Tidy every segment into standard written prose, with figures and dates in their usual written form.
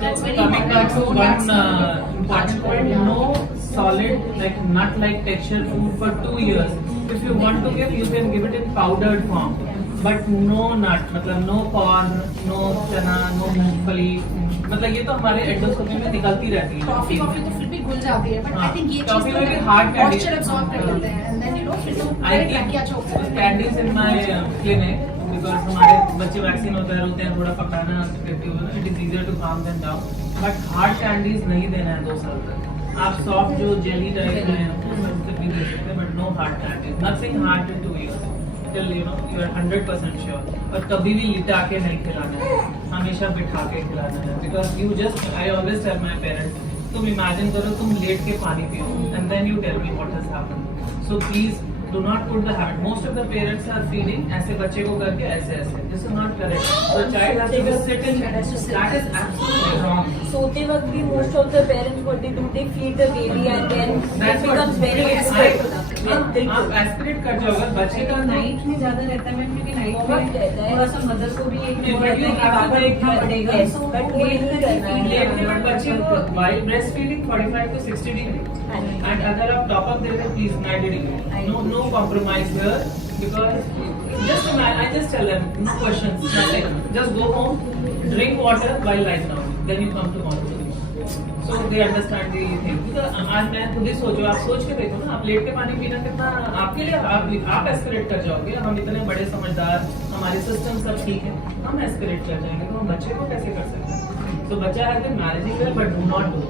that's very coming back to important. one important point, no solid like nut-like texture food for 2 years. If you want to give, you can give it in powdered form, but no nut, मतलब no corn, no चना, no मूंगफली, मतलब ये तो हमारे endoscopy में निकलती रहती है. टॉफी तो फिर भी घुल जाती है, बट आई थिंक ये टॉफी में भी hard candy. मॉइस्चर अब्सॉर्ब कर लेते हैं एंड देन यू नो फिर तो I very keep tacky अच्छा होता है. candies in my clinic because हमारे बच्चे वैक्सीन होते हैं, रोते हैं, थोड़ा पकाना effective है. It is easier to calm them down. But hard candies नहीं देना है 2 साल तक. आप सॉफ्ट जो जेली टाइप में भी दे सकते हैं, but no hard candies, nothing hard in 2 years. Till you know you are 100% sure. और कभी भी लिटा के नहीं खिलाना है, हमेशा बिठा के खिलाना है. Because you just, I always tell my parents, तुम इमेजिन करो तुम लेट के पानी पियो and then you tell me what has happened. So please do not put the habit. Most of the parents are feeding ऐसे बच्चे को करके ऐसे. This is not correct. The child has to sit in. That is absolutely wrong. सोते वक्त भी most of the parents what they do, they feed the baby and then it becomes very आप aspirate कर जाओगे बच्चे का night में ज्यादा रहता है मैम, क्योंकि नाइट बहुत में रहता है. थोड़ा सा मदर को भी एक But रहता you है कि have to बाबा take उठना पड़ेगा. Yes, So but वो ये नहीं करना है. लेट में बच्चे को while breastfeeding 45 to 60 degree. And अगर आप टॉप अप दे रहे please 90 degree. No compromise here because just imagine, I just tell them no questions, nothing. Just go home, drink water while lying down. Then you come to morning. So they understand the thing. because आज मैं खुद ही सोचो, आप सोच के देखो ना, आप लेट के पानी पीना कितना आपके लिए आप एस्पिरेट कर जाओगे. हम इतने बड़े समझदार, हमारे सिस्टम सब ठीक है, हम एस्पिरेट कर जाएंगे तो हम बच्चे को कैसे कर सकते हैं. तो बच्चा है कि managing well but do not do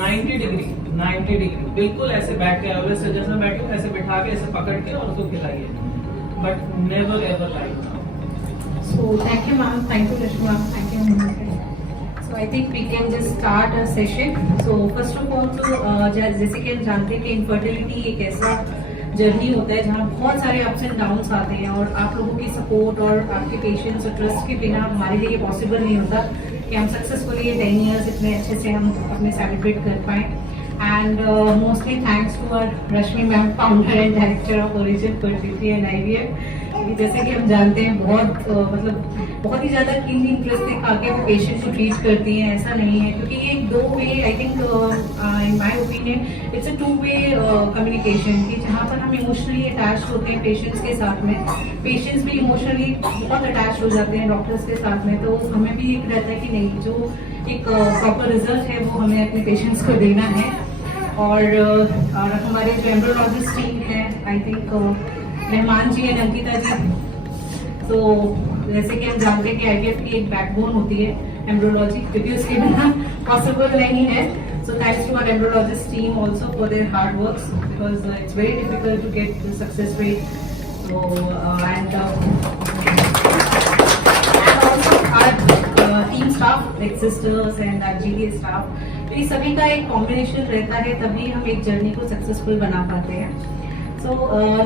90 degree बिल्कुल ऐसे बैठ के वैसे जैसे बैठे ऐसे बिठा के ऐसे पकड़ के और उसको खिलाइए, but never ever like. So thank you ma'am, thank you Rashmi ma'am, thank you. So I think we can just start a session. So first of all तो जैसे कि हम जानते हैं कि इनफर्टिलिटी एक ऐसा जर्नी होता है जहाँ बहुत सारे अप्स एंड डाउन्स आते हैं, और आप लोगों की सपोर्ट और आपके पेशेंस और ट्रस्ट के बिना हमारे लिए पॉसिबल नहीं होता कि हम सक्सेसफुली ये 10 years इतने अच्छे से हम अपने सेलिब्रेट कर पाएँ. And mostly thanks to our Rashmi ma'am, founder and director of Origin Fertility and IVF. जैसे कि हम जानते हैं बहुत ही ज़्यादा कीन इंटरेस्ट दिखा के वो पेशेंट को ट्रीट करती हैं. ऐसा नहीं है, क्योंकि ये 2 way I think in my opinion it's a 2 way communication कि जहाँ पर हम इमोशनली अटैच होते हैं पेशेंट्स के साथ में, पेशेंट्स भी इमोशनली बहुत अटैच हो जाते हैं डॉक्टर्स के साथ में. तो हमें भी एक रहता है कि नहीं, जो एक प्रॉपर रिजल्ट है वो हमें अपने पेशेंट्स को देना है. और हमारे जो एम्ब्रियोलॉजिस्ट टीम है, I think Rahman ji and Ankita ji, तो जैसे कि हम जानते हैं कि IVF की एक बैकबोन होती है एम्ब्रियोलॉजी, क्योंकि उसके बिना पॉसिबल नहीं है. So thanks to our embryologist team also for their hard works, because it's very difficult to get the success rate. So and also our team staff like sisters and our GDA staff, तो ये सभी का एक combination रहता है, तभी हम एक जर्नी को सक्सेसफुल बना पाते हैं. So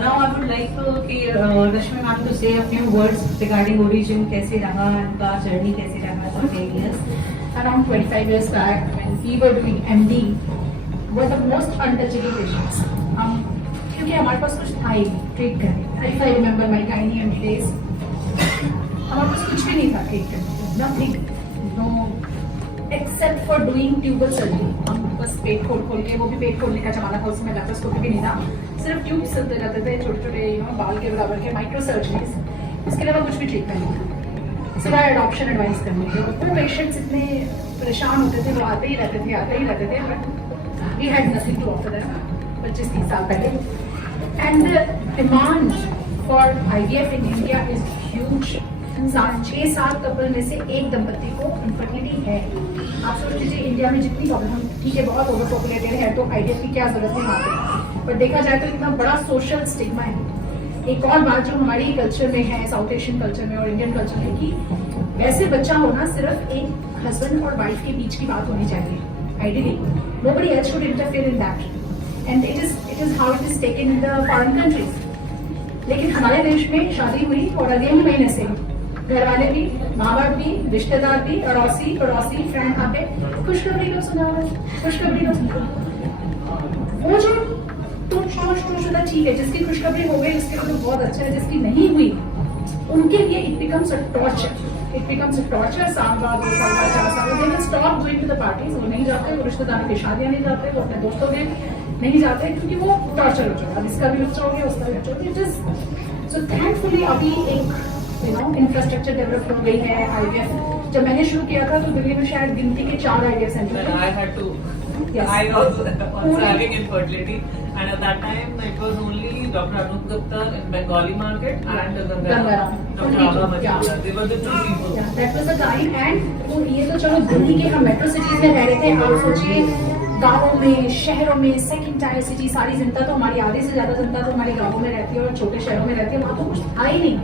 now I would like कि Rashmi ma'am to say a few words regarding origin, कैसे रहा उनका जर्नी, कैसे रहा for 10 years. Around 25 years back, when we were doing MD, were the most untouchable patients. क्योंकि हमारे पास कुछ था ही ट्रीट करने. If I remember my gynae days, हमारे पास कुछ भी नहीं था ट्रीट करने. Nothing, no, except for doing tubal surgery. हम बस पेट खोल के, वो भी पेट खोलने का जमाना था, उसमें लैप्रोस्कोपी भी नहीं था, सिर्फ ट्यूब चलते रहते थे, छोटे बाल के बराबर के माइक्रो सर्जरीज. इसके अलावा कुछ भी ट्रीटमेंट नहीं था, सिवाय एडॉप्शन एडवाइस करने के. तो पेशेंट्स इतने परेशान होते थे, वो आते ही रहते थे, but we had nothing to offer them 25-30 साल पहले. And the demand for IVF in India is huge. 6-7 couple में से एक दंपति को इनफर्टिलिटी है. आप सोच लीजिए इंडिया में जितनी प्रॉब्लम, ठीक है बहुत ओवर पॉपुलेटेड है, तो IVF की क्या जरूरत है वहाँ पे, पर देखा जाए तो इतना बड़ा सोशल स्टिग्मा है. एक और बात जो हमारी कल्चर में है, साउथ एशियन कल्चर में और इंडियन कल्चर में, कि वैसे बच्चा होना सिर्फ एक हस्बैंड और वाइफ के बीच की बात होनी चाहिए. Ideally nobody else should interfere in that, and it is how it is taken in the foreign countries. लेकिन हमारे देश में शादी हुई और अगले ही महीने से घर वाले भी, माँ बाप भी, रिश्तेदार भी, अड़ोसी पड़ोसी फ्रेंड आते, खुशखबरी लो सुना, खुशखबरी लो सुना. वो जो शुदा ठीक है, जिसकी खुशखबरी हो गई उसके लिए तो बहुत अच्छा है, जिसकी नहीं हुई उनके लिए इट बिकम्स अ टॉर्चर। साल बाद 2 साल बाद 4 साल they will stop going to the parties. वो नहीं जाते, वो रिश्तेदारों की शादियां नहीं जाते, वो अपने दोस्तों के नहीं जाते, क्योंकि वो टॉर्चर हो चुका है। इसका भी बच्चा हो गया, उसका भी बच्चा हो गया। इट इज सो थैंकफुली अभी एक इंफ्रास्ट्रक्चर डेवलप हो गई है। IVF जब मैंने शुरू किया था तो दिल्ली में शायद गिनती के 4 IVF सेंटर When थे। I had to, Yes. I was also having infertility, and at that time it was only Dr. Anup Gupta in Bengali market and Gangaram. Dr. Abha Majumdar. They were the two people. Yeah, that was the time and वो ये तो चलो दिल्ली के हम metro cities में रह रहे थे। आप सोचिए गांवों में, शहरों में, सेकंड टायर सिटी, सारी जनता तो हमारी आधे से ज्यादा जनता तो हमारे गांवों में रहती है और छोटे शहरों में रहती है। वहाँ तो कुछ था ही नहीं।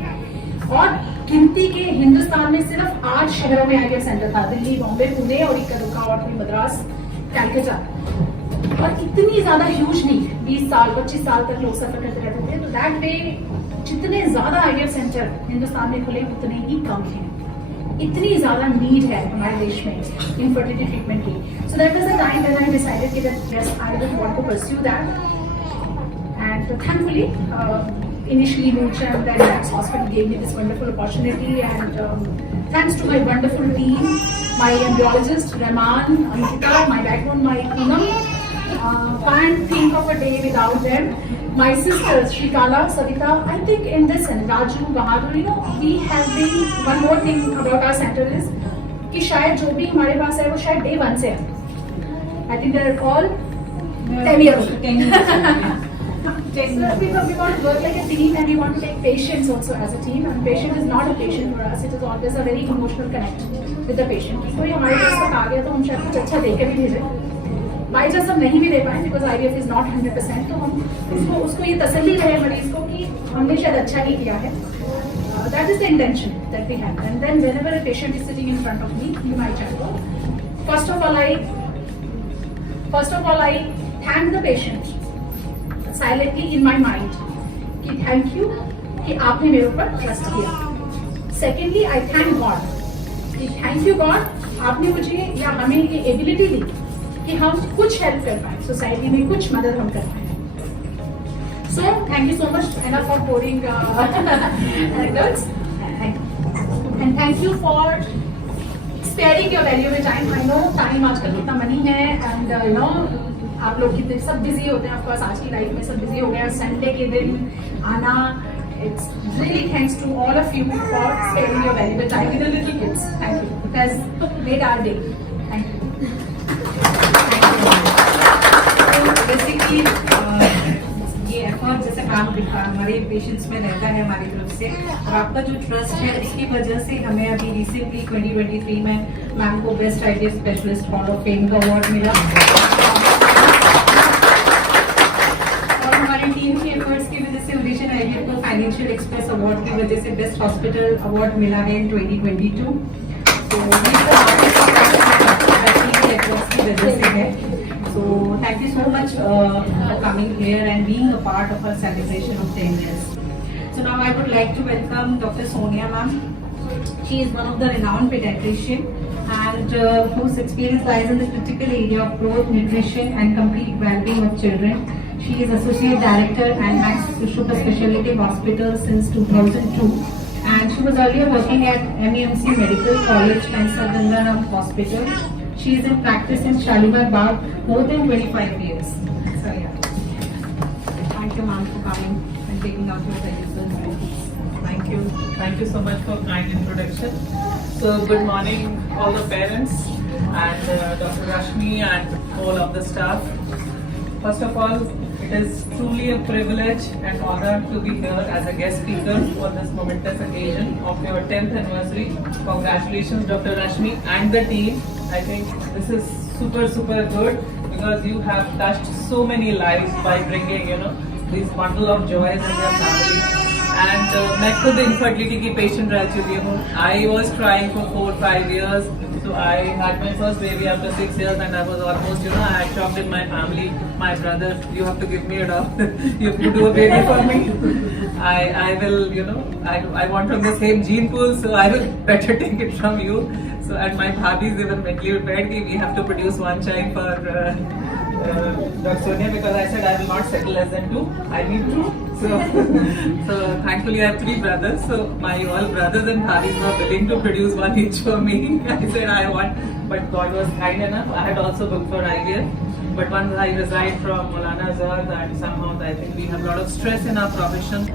और गिनती के हिंदुस्तान में सिर्फ 8 शहरों में IVF सेंटर था, दिल्ली, बॉम्बे, पुणे और इक्का दुक्का और कोई मद्रास, कैलकाटा। और इतनी ज्यादा ह्यूज नहीं, 20 साल 25 साल तक लोग सफर करते रहते थे। तो दैट वे जितने ज्यादा IVF सेंटर हिंदुस्तान में खुले उतने ही कम हैं। इतनी ज्यादा नीड है हमारे देश में इनफर्टिलिटी ट्रीटमेंट की। So that was the time when I decided कि that yes I will want to pursue that. And thankfully initially Moonshine, then Max Hospital gave me this wonderful opportunity, and thanks to my wonderful team, my embryologist Rahman, Ankita, my backbone, my Poonam. Can't think of a day without them. My sisters Shrikala, Savita. I think in this and Raju, Bahadur, we have been. One more thing about our center is कि शायद जो भी हमारे पास है वो शायद day 1 से है. I think they are all 10 years. 10 years. So we want to work like a team, and we want to take patients also as a team. And patient is not a patient for us; it is always a very emotional connect with the patient. कोई हमारे पास तक आ गया तो हम शायद कुछ अच्छा दे के भी भेजें। बाई चांस हम नहीं भी दे पाए बिकॉज IVF इज नॉट 100%, तो हम उसको ये तसल्ली रहे मरीज को कि हमने शायद अच्छा ही किया है। That is the intention that we have. And then whenever a patient is sitting in front of me, you might chat. First of all, I thank the patient. Silently in my mind कि thank you कि आपने मेरे ऊपर trust किया। Secondly I thank God कि thank you God आपने मुझे या हमें ये एबिलिटी दी कि हम कुछ हेल्प कर पाए, सोसाइटी में कुछ मदद हम कर पाए। So thank you so much enough for pouring anecdotes and thank you for sparing your valuable time. I know time आजकल कितना मनी है, एंड यू नो आप लोग कितने सब बिजी होते हैं। ऑफकोर्स आज की लाइफ में सब बिजी हो गए हैं। संडे के दिन आना, it's really thanks to all of you for spending your valuable time with the little kids. Thank you, it has made our day. Thank you. जैसे कि ये एफर्ट जैसे काम दिखा हमारे पेशेंट्स में रहता है हमारी तरफ से, और आपका जो ट्रस्ट है उसकी वजह से हमें अभी रिसेंटली 2023 में मैम को best IVF specialist hall of fame का अवार्ड मिला। टीम के एफर्ट्स की वजह से ऑडिशन IVF को फाइनेंशियल एक्सप्रेस अवार्ड की वजह से बेस्ट हॉस्पिटल अवार्ड मिला है in 2022। तो ये एफर्ट्स की वजह से है। So thank you so much for coming here and being a part of our celebration of 10 years. So now I would like to welcome Dr. Sonia ma'am. She is one of the renowned pediatrician and whose experience lies in the critical area of growth, nutrition and complete well-being of children. She is Associate Director at Max Super Specialty Hospital since 2002, and she was earlier working at MEMC Medical College and Sir Gangaram Hospital. She is in practice in Shalimar Bagh more than 25 years. So yeah, thank you ma'am for coming and taking out your valuable time. Thank you so much for kind introduction. So good morning all the parents and Dr. Rashmi and all of the staff. First of all, it is truly a privilege and honor to be here as a guest speaker for this momentous occasion of your 10th anniversary. Congratulations Dr. Rashmi and the team. I think this is super good because you have touched so many lives by bringing this bundle of joys in your family. And मैं खुद infertility की patient रह चुकी हूँ. I was trying for 4-5 years. So I had my first baby after 6 years, and I was almost, I had shocked in my family. My brother, you have to give me a dog. You have to do a baby for me. I will, I want from the same gene pool, so I will better take it from you. So and my bhabis even mentally prepared that we have to produce one child for Dr. Sonia, because I said I will not settle less than 2. I need to So thankfully I have 3 brothers. So my all brothers and Haris were willing to produce one each for me. I said I want, but God was kind enough. I had also booked for IVF. But once I resigned from Maulana Azhar, and somehow I think we have a lot of stress in our profession,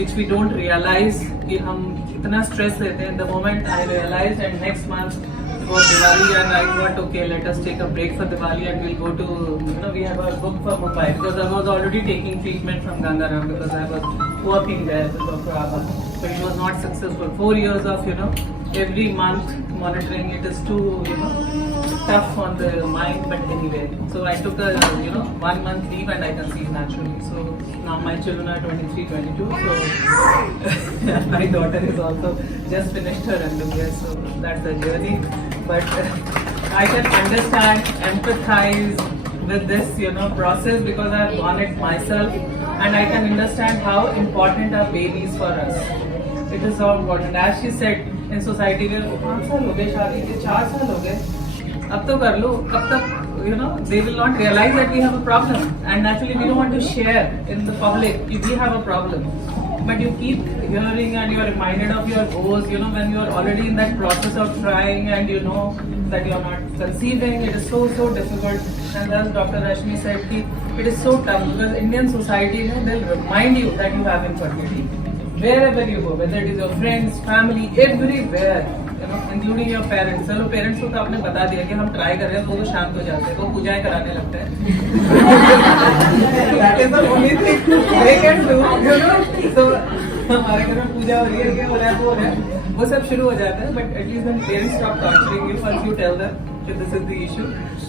which we don't realize कि हम इतना stress लेते हैं. The moment I realized, and next month it was Diwali, and I thought, okay, let us take a break for Diwali and we'll go to, we have a book for Mumbai, because I was already taking treatment from Gangaram because I was working there with Dr. Abha. But it was not successful. 4 years of, every month monitoring, it is too, tough on the mind, but anyway. So I took a, 1 month leave and I conceived naturally. So now my children are 23, 22. So my daughter is also just finished her MBBS. So that's the journey. But I can understand, empathize with this, process because I've gone it myself, and I can understand how important are babies for us. It is so important. As she said, in society में 5 साल हो गए शादी के, 4 साल हो गए, अब तो कर लो, कब तक, they will not realize that we have a problem, and naturally we don't want to share in the public if we have a problem. But you keep hearing and you are reminded of your goals, when you are already in that process of trying and you know that you are not conceiving, it is so difficult. And as Dr. Rashmi said, it is so tough because Indian society, they'll remind you that you have infertility. Wherever you go, whether it is your friends, family, everywhere, including your parents. चलो parents को तो आपने बता दिया कि हम try कर रहे हैं, वो तो शांत हो जाते हैं, वो पूजाएं कराने लगते हैं. That is the only thing they can do, So हमारे घर में पूजा हो रही है, ये हो रहा है, वो हो रहा है, वो सब शुरू हो जाता है. But at least when parents stop torturing you, first you tell them that this is the issue.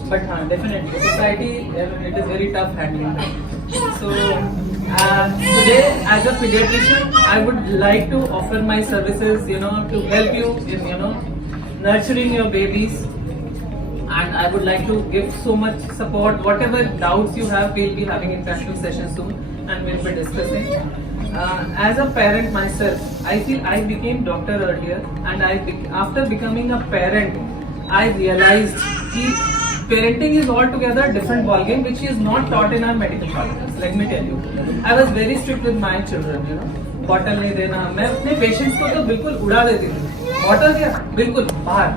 But definitely society, it is very tough handling that. So today, as a pediatrician, I would like to offer my services, to help you in, nurturing your babies. And I would like to give so much support. Whatever doubts you have, we'll be having interactive sessions soon, and we'll be discussing. As a parent myself, I feel I became doctor earlier, and after becoming a parent, I realized that parenting is altogether a different ballgame, which is not taught in our medical colleges. Let me tell you, I was very strict with my children. Bottle नहीं देना, मैं अपने patients को तो बिल्कुल उड़ा देती थी. Bottle क्या? बिल्कुल बाहर.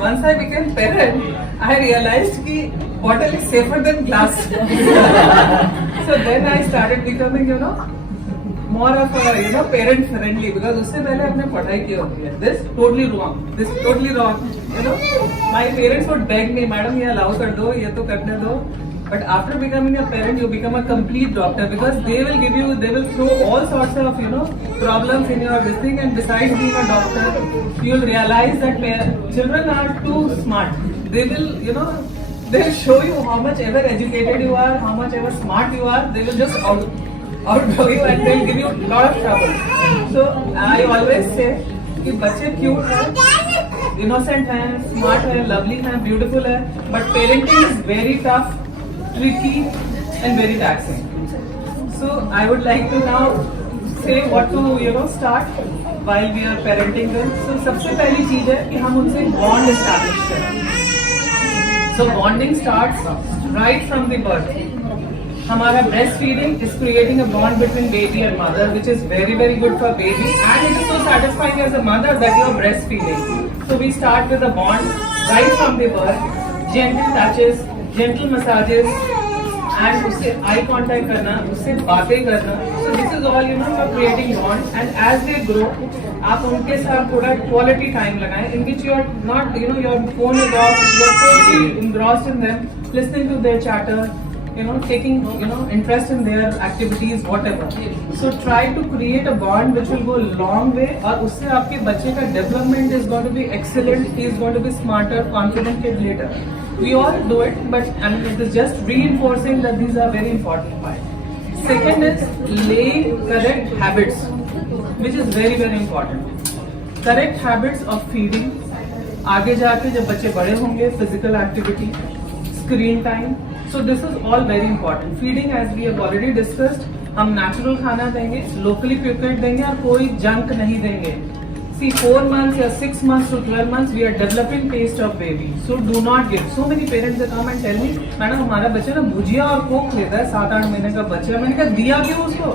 Once I became parent, I realized that bottle is safer than glass. So then I started becoming, more of a, parent friendly, because उससे पहले हमने पढ़ाई की होती है. This totally wrong. This totally wrong. My parents would beg me, madam, ये allow कर दो, ये तो करने दो. But after becoming a parent, you become a complete doctor, because they will throw all sorts of, problems in your this thing, and besides being a doctor, you'll realize that children are too smart. They will, they'll show you how much ever educated you are, how much ever smart you are, they will just outdo you and they'll give you a lot of trouble. So I always say कि बच्चे cute हैं, innocent हैं, smart हैं, lovely हैं, beautiful हैं, but parenting is very tough, tricky and very taxing. So I would like to now say what to start while we are parenting them. So सबसे पहली चीज है कि हम उनसे bond establish करें. So bonding starts right from the birth. हमारा breastfeeding is creating a bond between baby and mother, which is very good for baby, and it is so satisfying as a mother that you are breastfeeding. So we start with a bond right from the birth, gentle touches, gentle massages, and उससे eye contact करना, उससे बातें करना. So this is all for creating bond. And as they grow, आप उनके साथ थोड़ा quality time लगाएं, in which you are not, your phone is off, you are totally engrossed in them, listening to their chatter, taking interest in their activities, whatever. So try to create a bond which will go a long way, और उससे आपके बच्चे का development is going to be excellent. He is going to be smarter, confident kid later. We all do it, but it is just reinforcing that these are very important parts. Second is laying correct habits, which is very important. Correct habits of feeding. आगे जाके जब बच्चे बड़े होंगे, physical activity, screen time. So this is all very important. Feeding, as we have already discussed, हम natural खाना देंगे, locally prepared देंगे, और कोई junk नहीं देंगे. See, 4 months or 6 months to 12 months, we are developing taste of baby. So do not give. So many parents they come and tell me, madam हमारा बच्चा ना भुजिया और कोक लेता है 7-8 महीने का बच्चा. मैंने कहा दिया क्यों उसको?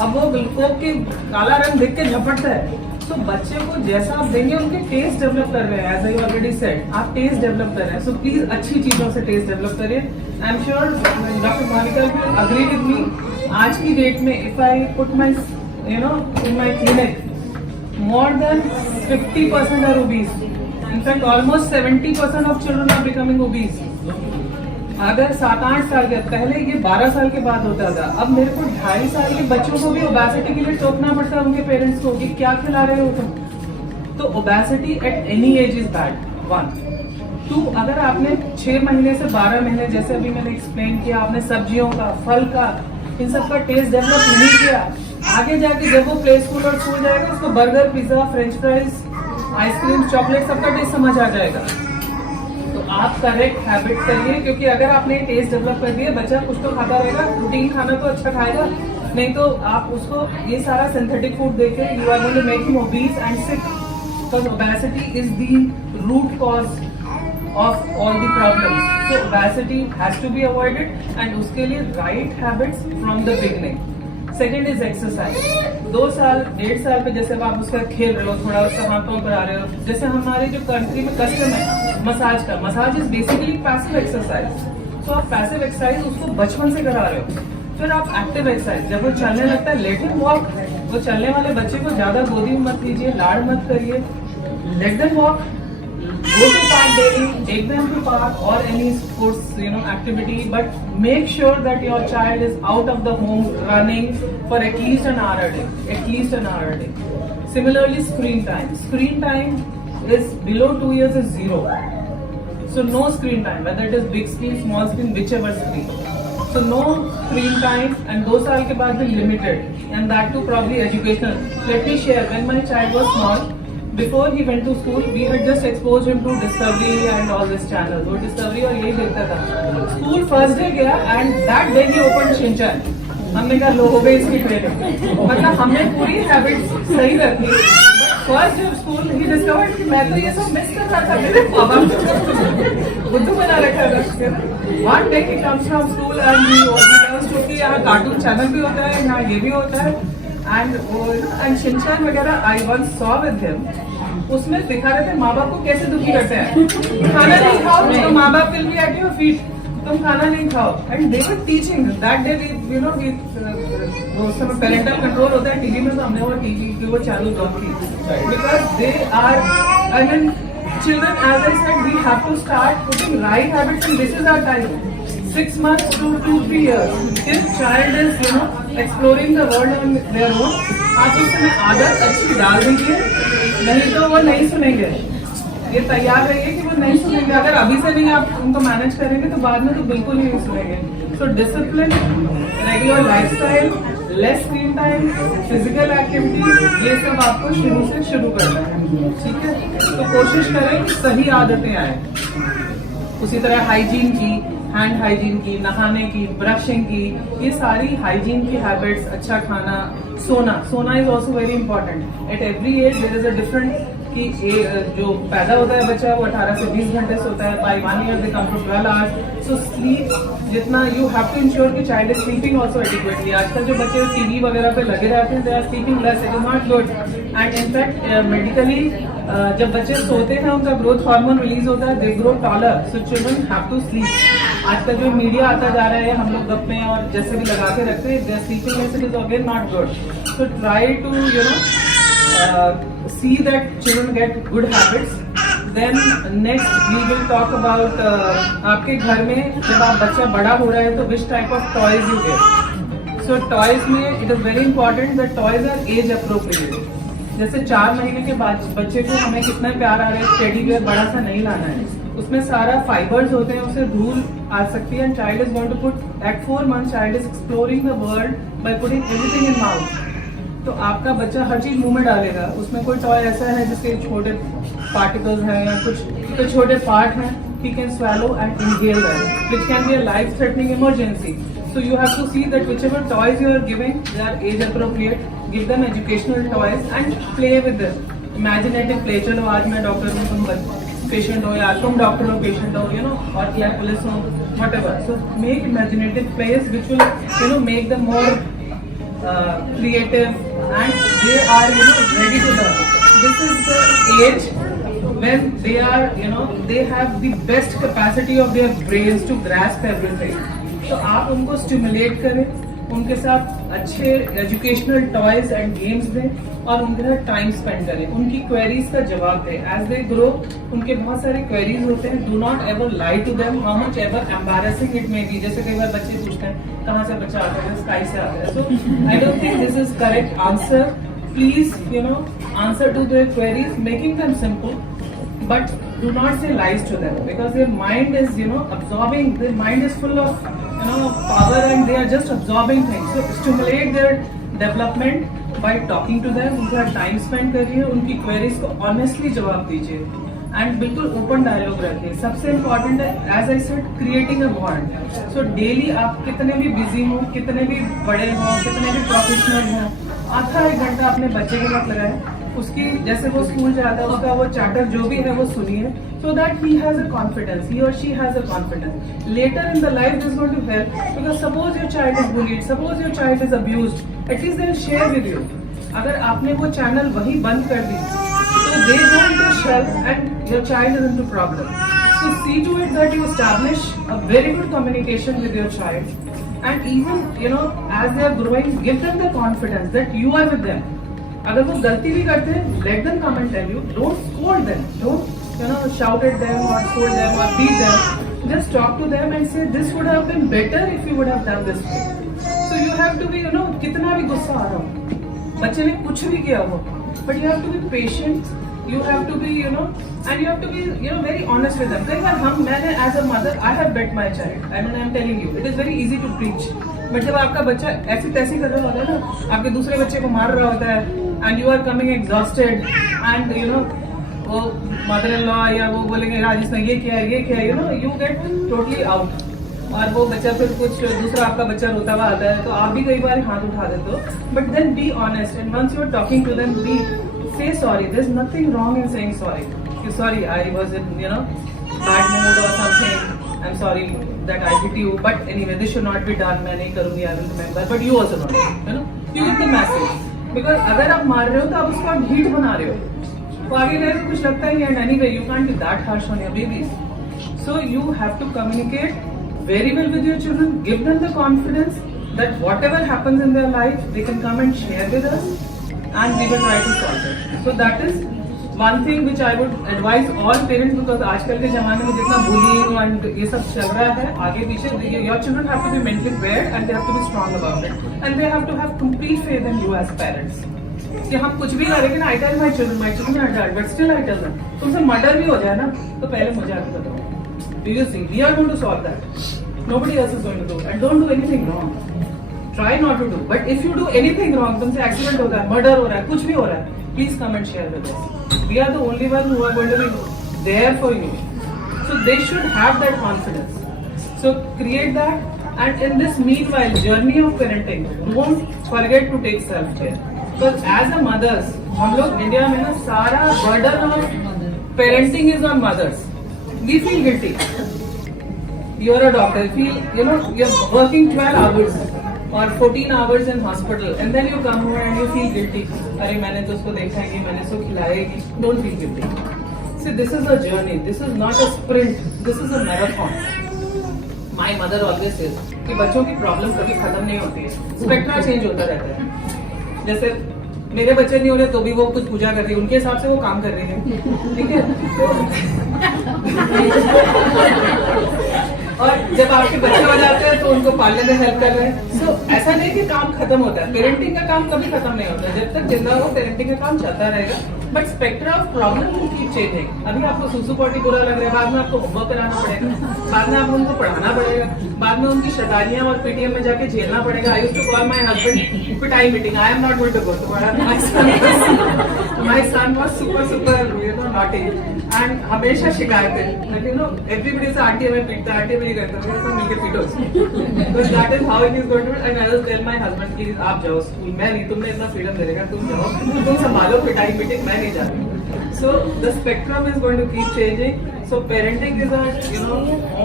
अब वो कोक के काला रंग देख के झपटता है। तो बच्चे को जैसा आप देंगे उनके टेस्ट डेवलप कर रहे हैं, एज आई ऑलरेडी सेड आप टेस्ट डेवलप कर रहे हैं। सो प्लीज अच्छी चीजों से टेस्ट डेवलप करिए। I am sure doctor Bhavika will agree with me. आज की डेट में if I put my in my clinic, more than 50% are obese. In fact, almost 70% of children are becoming obese. अगर 7-8 साल के पहले ये 12 साल के बाद होता था, अब मेरे को 2.5 साल के बच्चों को भी ओबेसिटी के लिए टोकना पड़ता है उनके पेरेंट्स को कि क्या खिला रहे हो तुम। तो obesity at any as is bad. 1 2 अगर आपने 6 महीने से 12 महीने, जैसे अभी मैंने एक्सप्लेन किया, आपने सब्जियों का, फल का, इन सब का टेस्ट डेवलप नहीं किया, आगे जाके जब वो प्ले स्कूल और स्कूल जाएगा उसको burger, pizza, French fries, ice cream, chocolate सबका टेस्ट समझ आ जाएगा। तो आप करेक्ट हैबिट करिए, क्योंकि अगर आपने टेस्ट डेवलप कर दिया, बच्चा कुछ तो खाता रहेगा, प्रोटीन खाना तो अच्छा खाएगा, नहीं तो आप उसको ये सारा सिंथेटिक फूड देके you are going to make him obese and sick, because obesity is the root cause of all the problems. So obesity has to be avoided, and उसके लिए right habits from the beginning. Second is exercise. 2 साल 1.5 साल पे जैसे आप उसका खेल रहे हो, थोड़ा उसका हाथ पांव पर आ रहे हो, जैसे हमारे जो कंट्री में कस्टम है मसाज का, massage is basically passive exercise. तो आप पैसिव एक्सरसाइज उसको बचपन से करा रहे हो। फिर आप एक्टिव एक्सरसाइज, जब वो चलने लगता है, लेट हिम वॉक। वो चलने वाले बच्चे को ज्यादा गोदी में मत लीजिए, लाड़ मत करिए, let them walk. Go to park daily, take them to park or any sports activity, but make sure that your child is out of the home running for at least an hour a day. At least an hour a day. Similarly, screen time. Screen time is below 2 years is 0. So no screen time, whether it is big screen, small screen, whichever screen. So no screen time, and 2 साल के बाद भी limited, and that too probably educational. Let me share, when my child was small, before he went to school, we had just exposed him to Discovery and all this channel. वो Discovery और यही देखता था। School first day गया and that day he opened Shinchan. हमने कहा लो हो गई इसकी ट्रेनिंग, मतलब हमने पूरी हैबिट सही रखी। बट फर्स्ट जब स्कूल ही डिस्कवर्ड कि मैं तो ये सब मिस कर रहा था, मेरे माँ बाप बुद्धू बना रखा था। One day he comes from school and he knows कि यहाँ कार्टून चैनल भी होता है, यहाँ ये भी होता है, एंड शिनचैन वगैरह I once saw with him. उसमें दिखा रहे थे माँ बाप को कैसे दुखी करते हैं, खाना नहीं खाओ तो माँ बाप will be at your feet, तुम खाना नहीं खाओ। And they were teaching that day we वो उस समय पेरेंटल कंट्रोल होता है टीवी में, तो हमने वो टीवी की वो चालू रख की, because they are, I mean children, as I said, we have to start putting right habits, and this is our time. 6 months to 2-3 years. This child is, exploring the world on their own. आप इस समय आदत अच्छी डाल दीजिए, नहीं तो वो नहीं सुनेंगे। ये तैयार रहिए कि वो नहीं सुनेंगे। अगर अभी से नहीं आप उनको मैनेज करेंगे तो बाद में तो बिल्कुल ही नहीं सुनेंगे। So discipline, regular lifestyle, less screen time, physical activity, ये सब आपको शुरू से शुरू करना है, ठीक है। तो कोशिश करें कि सही आदतें आए। उसी तरह हाइजीन की, हैंड हाइजीन की, नहाने की, ब्रशिंग की, ये सारी हाइजीन की हैबिट्स, अच्छा खाना, सोना is also very important. At every age there is a different कि जो पैदा होता है बच्चा वो 18 से 20 घंटे सोता है, by 1 year they come to 12 hours। So sleep जितना, यू हैव टू इंश्योर कि child is sleeping also adequately. आजकल जो बच्चे टीवी वगैरह पे लगे रहते हैं, they are sleeping less, it is not good. And in fact medically जब बच्चे सोते हैं उनका ग्रोथ हार्मोन रिलीज होता है, they grow taller. So children have to sleep. आजकल जो मीडिया आता जा रहा है, हम लोग गप्पे और जैसे भी लगा के रखते हैं, they are sleeping less, it is again not good. So try to see that children get good habits. Then next we will talk about आपके घर में जब आप बच्चा बड़ा हो रहा है तो which type of toys you get. So toys में it is very important that toys are age appropriate. जैसे 4 महीने के बाद बच्चे को हमें कितना प्यार आ रहा है, टेडी बियर बड़ा सा नहीं लाना है, उसमें सारा फाइबर्स होते हैं, उससे धूल आ सकती है। Child is going to put at 4 months, child is exploring the world by putting everything in mouth. तो आपका बच्चा हर चीज मुंह में डालेगा, उसमें कोई टॉय ऐसा है जिसके छोटे पार्टिकल्स हैं या कुछ तो छोटे पार्ट हैं, he can swallow and inhale them, which can be a life-threatening emergency. So you have to see that whichever toys you are giving, they are age appropriate. Give them educational toys and play with them. Imaginative play. चलो आज मैं doctor हूँ, तुम patient हो, या तुम doctor हो patient हो, और या पुलिस हो, whatever. So make imaginative plays which will make them more creative, and they are, ready to learn. This is the age when they are, they have the best capacity of their brains to grasp everything. तो आप उनको stimulate करें, उनके साथ अच्छे educational toys and games दें और उनके साथ टाइम स्पेंड करें, उनकी क्वेरीज का जवाब दें. एज दे ग्रो उनके बहुत सारे क्वेरीज होते हैं. Do not ever lie to them, how much ever embarrassing it may be. जैसे कई बार बच्चे पूछते हैं कहाँ से बच्चा आता है, स्काई से आता है. So I don't think this is correct answer. Please answer to their queries, making them simple, but do not say lies to them, because their mind is absorbing, their mind is full of power, and they are just absorbing things. So stimulate their development by talking to them, उनका time spend करिए, उनकी queries को honestly जवाब दीजिए and बिल्कुल open dialogue रखिए. सबसे important है, as I said, creating a bond. So daily आप कितने भी बिजी हो, कितने भी बड़े हो, कितने भी प्रोफेशनल हो, आधा एक घंटा अपने बच्चे के साथ लगाए. उसकी जैसे वो स्कूल जाता है उसका वो चार्टर जो भी है वो सुनिए, so that he has a confidence, he or she has a confidence. Later in the life this is going to help, because suppose your child is bullied, suppose your child is abused, at least they'll share with you. अगर आपने वो channel वही बंद कर दी तो they go into shell and your child is into problem. So see to it that you establish a very good communication with your child, and even as they are growing, give them the confidence that you are with them. अगर वो गलती भी करते हैं, let them come and tell you. Don't scold them. Don't shout at them or scold them or beat them. Just talk to them and say this would have been better if you would have done this way. So you have to be कितना भी गुस्सा आ रहा हो, बच्चे ने कुछ भी किया हो, but you have to be patient. You have to be and you have to be very honest with them. कई बार मैंने as a mother I have bet my child. I mean I'm telling you, it is very easy to preach. But जब आपका बच्चा ऐसी तैसी कर रहा होता है ना, आपके दूसरे बच्चे को मार रहा होता है, and you are coming exhausted, and वो मदर इन लॉ या वो बोलेंगे आज इसने ये किया यू गेट टोटली आउट. और वो बच्चा फिर कुछ दूसरा आपका बच्चा रोता हुआ आता है तो आप भी कई बार हाथ उठा देते हो. But then be honest, and once you are talking to them, be say sorry. There's nothing wrong in saying sorry. You're sorry, I was in bad mood or something. I'm sorry that I hit you, but anyway this should not be done. मैं नहीं करूँगी, I will remember. But you also not. You get the message. Because अगर आप मार रहे हो तो आप उसको आप हीट बना रहे हो, तो आगे गए तो कुछ लगता ही है. And anyway you can't be that harsh on your babies. So you have to communicate very well with your children. Give them the confidence that whatever happens in their life, they can come and share with us, and we will try to solve it. So that is one thing which I would advise all parents, because आजकल के जमाने में जितना bullying and ये सब चल रहा है आगे पीछे, your children have to be mentally aware and they have to be strong about it, and they have to have complete faith in you as parents. कि हम कुछ भी करें, लेकिन I tell my children are adult, but still I tell them, तुमसे murder भी हो जाए ना तो पहले मुझे आके बताओ. Do you see? We are going to solve that. Nobody else is going to do it. And don't do anything wrong. Try not to do. But if you do anything wrong, तुमसे accident होता है, murder हो रहा है, कुछ भी हो रहा है, please come and share with us. We are the only ones who are going to be there for you. So they should have that confidence. So create that. And in this meanwhile, journey of parenting, don't forget to take self-care. Because as a mothers, हम लोग India में ना सारा burden of parenting is on mothers. We feel guilty. You're a doctor. You're working 12 hours or 14 hours in hospital, and then you come home and you feel guilty. अरे मैंने तो उसको देखा है, मैंने उसको खिलाएगी. Don't feel guilty. See, this is a journey. This is not a sprint. This is a marathon. My mother always says कि बच्चों की प्रॉब्लम कभी खत्म नहीं होती है. स्पेक्ट्रा चेंज होता रहता है. जैसे मेरे बच्चे नहीं हो रहे तो भी वो कुछ पूजा कर रही है, उनके हिसाब से वो काम कर रही है, ठीक है. और जब आपके बच्चे हो जाते हैं तो उनको पालने में हेल्प कर रहे हैं. सो ऐसा नहीं कि काम खत्म होता है. पेरेंटिंग का काम कभी खत्म नहीं होता. जब तक जिंदा हो पेरेंटिंग का काम चलता रहेगा. But spectra of problem will keep changing. अभी आपको सुसु पॉटी बुरा लग रहा है, बाद में आपको होमवर्क कराना पड़ेगा, बाद में आपको उनको पढ़ाना पड़ेगा, बाद में उनकी शैतानियां और पीटीएम में जाके झेलना पड़ेगा. I used to call my husband पिटाई meeting. I am not going to go to my son was super naughty and हमेशा शिकायतें. एवरीबडी से आंटी हमें पीटता है, आंटी हमें ये करता है, सब मिलकर पीटो. तो that is how it is going to be. And I will tell my husband कि आप जाओ स्कूल, मैं नहीं, तुमने इतना फ्रीडम दे देगा, तुम जाओ, तुम संभालो पिटाई मीटिंग, मैं नहीं जाती. So the spectrum is going to keep changing. So parenting is a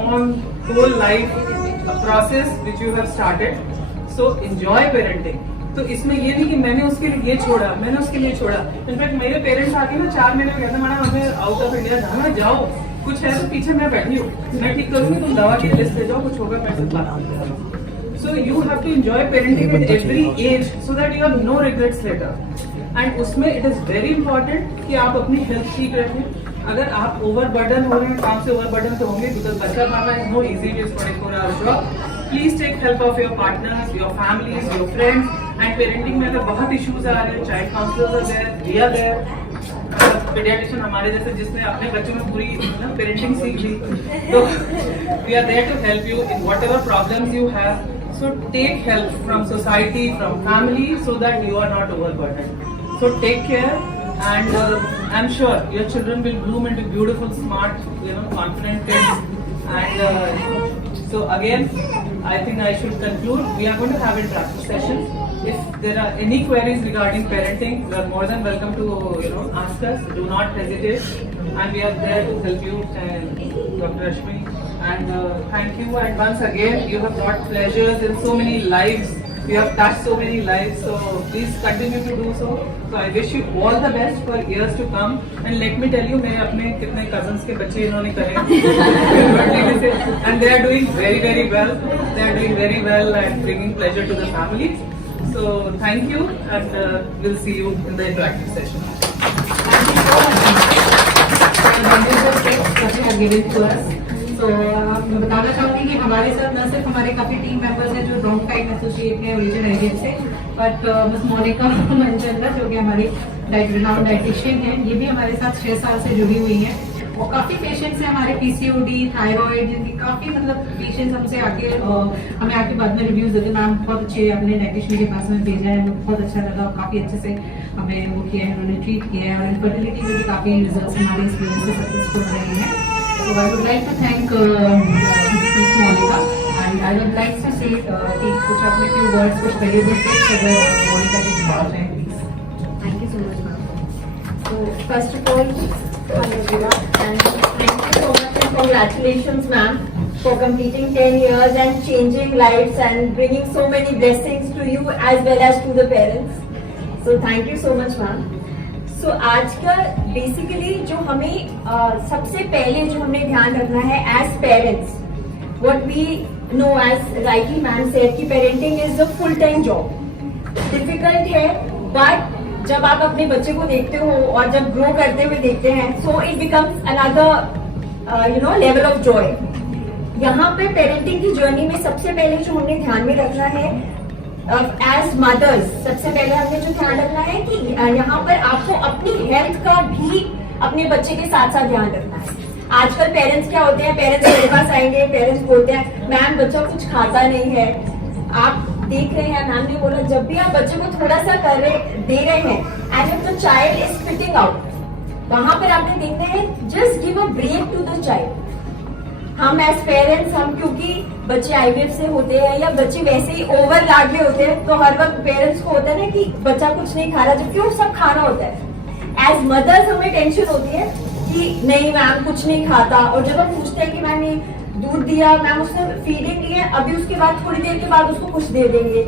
on whole life a process which you have started. So enjoy parenting. तो इसमें ये नहीं कि मैंने उसके लिए ये छोड़ा, मैंने उसके लिए छोड़ा। इनफैक्ट मेरे पेरेंट्स आके ना 4 महीने में कहते मैडम हमें आउट ऑफ इंडिया जाना, जाओ कुछ है तो पीछे मैं बैठी हूँ, मैं ठीक करूँगी, तुम दवा की लिस्ट ले जाओ, कुछ होगा मैं सब बात करूँगी। So you have to enjoy parenting at every age so that you have no regrets later. And उसमें it is very important कि आप अपनी health ठीक रखें। अगर आप overburden हो रहे हैं, काम से overburden तो होंगे, because बच्चा पालना is no easy, it is 24-hour job. Please take help of your partners, your families, your friends. And parenting में अगर बहुत issues आ रहे हैं, child counselors are there, we are there. Paediatrician हमारे जैसे जिसने अपने बच्चों में पूरी पेरेंटिंग सीख ली, तो we are there to help you in whatever problems you have. So take help from society, from family, so that you are not overburdened. So take care, and I'm sure your children will bloom into beautiful, smart, confident kids. And so again, I think I should conclude. We are going to have interaction sessions. If there are any queries regarding parenting, you are more than welcome to ask us. Do not hesitate, and we are there to help you, Dr. Rashmi. And thank you. And once again, you have brought pleasures in so many lives. You have touched so many lives. So please continue to do so. So I wish you all the best for years to come. And let me tell you, मैं अपने कितने cousins के बच्चे इन्होंने करे, and they are doing very, very well. They are doing very well and bringing pleasure to the family. So thank you, and we'll see you in the interactive session. तो मैं बताना चाहूंगी कि हमारे साथ न सिर्फ हमारे काफी टीम मेंबर्स हैं जो डॉग टाइम एसोसिएट हैं ओरिजिन आइडिया से, बट मिस मोनिका मनचंदा जो कि हमारी रिनाउंड डाइटिशियन हैं, ये भी हमारे साथ 6 साल से जुड़ी हुई हैं। और काफी पेशेंट्स हैं हमारे पीसीओडी, थायराइड, जिनकी काफी पेशेंट्स हमसे आके हमें आके बाद में रिव्यूज देते, मैम बहुत अच्छे अपने डाइटिशियन के पास में भेजा है, बहुत अच्छा लगा, काफी अच्छे से हमें वो किया है, उन्होंने ट्रीट किया है, और इनफर्टिलिटी में भी काफी रिजल्ट हमारे इस वजह से सक्सेसफुल रहे हैं। So I would like to thank Miss Monica, and I would like to say कि कुछ अपने few words, कुछ valuable tips अगर Monica जी बता रहे हैं, please. Thank you so much, ma'am. So first of all, hello everyone, and thank you so much and congratulations, ma'am, for completing 10 years and changing lives and bringing so many blessings to you as well as to the parents. So thank you so much, ma'am. So आजकल basically जो हमें सबसे पहले जो हमें ध्यान रखना है as parents, what we know as rightly ma'am said कि parenting is a full time job. Difficult है, बट जब आप अपने बच्चे को देखते हो और जब ग्रो करते हुए देखते हैं, so it becomes another level of Joy. यहाँ पे पेरेंटिंग की जर्नी में सबसे पहले जो हमने ध्यान में रखना है एज मदर्स, सबसे पहले हमने जो ध्यान रखना है कि यहाँ पर आपको अपनी हेल्थ का भी अपने बच्चे के साथ साथ ध्यान रखना है। आजकल पेरेंट्स क्या होते हैं, पेरेंट्स मेरे पास आएंगे, पेरेंट्स बोलते हैं मैम बच्चा कुछ खाता नहीं है। आप देख रहे हैं, मैम ने बोला जब भी आप बच्चे को थोड़ा सा दे रहे हैं and if the child is spitting out, वहां पर आपने देखना है just give a break to the child. हम एज पेरेंट्स, हम क्योंकि बच्चे आईवीएफ से होते हैं या बच्चे वैसे ही ओवर लाडले होते हैं, तो हर वक्त पेरेंट्स को होता है ना कि बच्चा कुछ नहीं खा रहा, जबकि वो सब खाना होता है। एज मदर्स हमें टेंशन होती है कि नहीं मैम कुछ नहीं खाता, और जब हम पूछते हैं कि मैम ये दूध दिया, मैम उसने फीडिंग ली है, अभी उसके बाद थोड़ी देर के बाद उसको कुछ दे देंगे,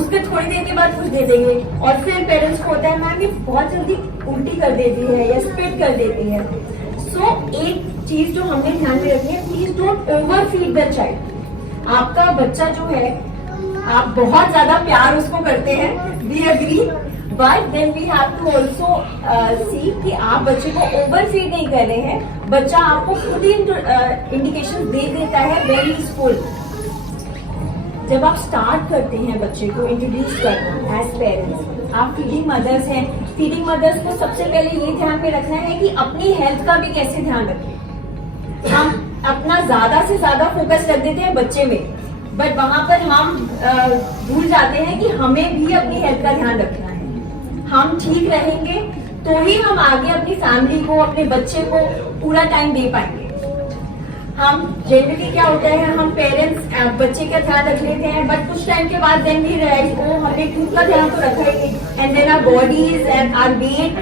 उसके थोड़ी देर के बाद कुछ दे देंगे, और फिर पेरेंट्स को होता है मैम ये बहुत जल्दी उल्टी कर देती है या स्पिट कर देती है। सो एक चीज जो हमने ध्यान में रखनी है, please don't over feed the child. आपका बच्चा जो है, आप बहुत ज्यादा प्यार उसको करते हैं, we agree, but then we have to also see कि आप बच्चे को ओवर फीड नहीं कर रहे हैं। बच्चा आपको खुद ही इंडिकेशन दे देता है वेरी इज फुल। जब आप स्टार्ट करते हैं बच्चे को इंट्रोड्यूस करना एज पेरेंट्स, आप फीडिंग मदर्स हैं, फीडिंग मदर्स को सबसे पहले ये ध्यान में रखना है कि अपनी हेल्थ का भी कैसे ध्यान रखें। हम अपना ज्यादा से ज्यादा फोकस कर देते हैं बच्चे में, बट वहां पर हम भूल जाते हैं कि हमें भी अपनी हेल्थ का ध्यान रखना है। हम ठीक रहेंगे तो ही हम आगे अपनी फैमिली को, अपने बच्चे को पूरा टाइम दे पाएंगे। हम जनरली क्या होता है, हम पेरेंट्स बच्चे का ध्यान रख लेते हैं, बट कुछ टाइम के बाद देन वी रियलाइज ओ हमने खुद का ध्यान तो रखा ही नहीं, and then our bodies and our weight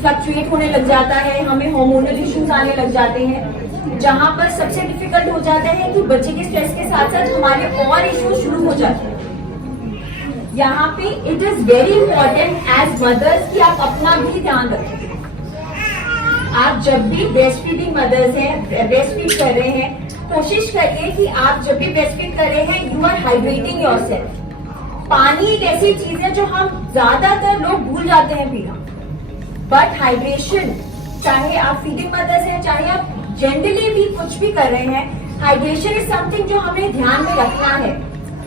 fluctuate होने लग जाता है, हमें हार्मोनल इश्यूज आने लग जाते हैं, जहां पर सबसे डिफिकल्ट हो जाता है कि बच्चे के स्ट्रेस के साथ साथ हमारे और इश्यूज शुरू हो जाते हैं। यहाँ पे it is very important as mothers कि आप अपना भी ध्यान रखें। आप जब भी ब्रेस्ट फीडिंग मदर्स हैं, ब्रेस्ट फीड कर रहे हैं, कोशिश करिए कि आप जब भी ब्रेस्ट फीड कर रहे हैं यू आर हाइड्रेटिंग योरसेल्फ। पानी एक ऐसी चीज है जो हम ज्यादातर लोग भूल जाते हैं पीना, बट हाइड्रेशन, चाहे आप फीडिंग मदर्स हैं, चाहे आप जनरली भी कुछ भी कर रहे हैं, हाइड्रेशन इज समथिंग जो हमें ध्यान में रखना है।